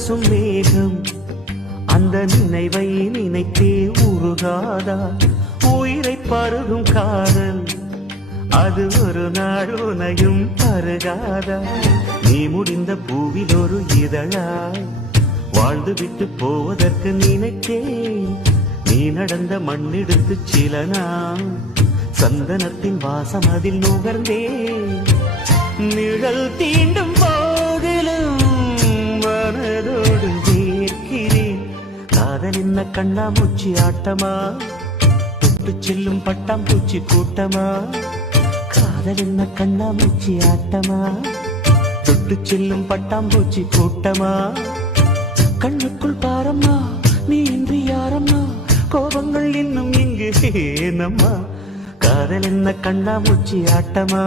உரசும் மேகம் அந்த நினைவை நினைத்தே உருகாதா உயிரை பருகும் காதல் அது ஒரு நாள் உனையும் பருகாதா நீ முடிந்த பூவில் ஒரு இதழாய் வாழ்ந்து விட்டு போவதற்கு நினைத்தேன் நீ நடந்த மண்ணெடுத்து சில நாள் சந்தனத்தின் வாசம் அதில் நுகர்ந்தேன் நிழல் தீண்டும் போதிலும் மனதோடு சேர்க்கிறேன் காதல் என்ன கண்ணாமூச்சி ஆட்டமா தொட்டு செல்லும் பட்டாம்பூச்சி கூட்டமா காதல் என்ன கண்ணாமூச்சி ஆட்டமா தொட்டு செல்லும் பட்டாம்பூச்சி கூட்டமா கண்ணுக்குள் பாரம்மா நீ இன்றி யாரம்மா கோபங்கள் இன்னும் இங்கு ஏனம்மா காதல் என்ன கண்ணாமூச்சி ஆட்டமா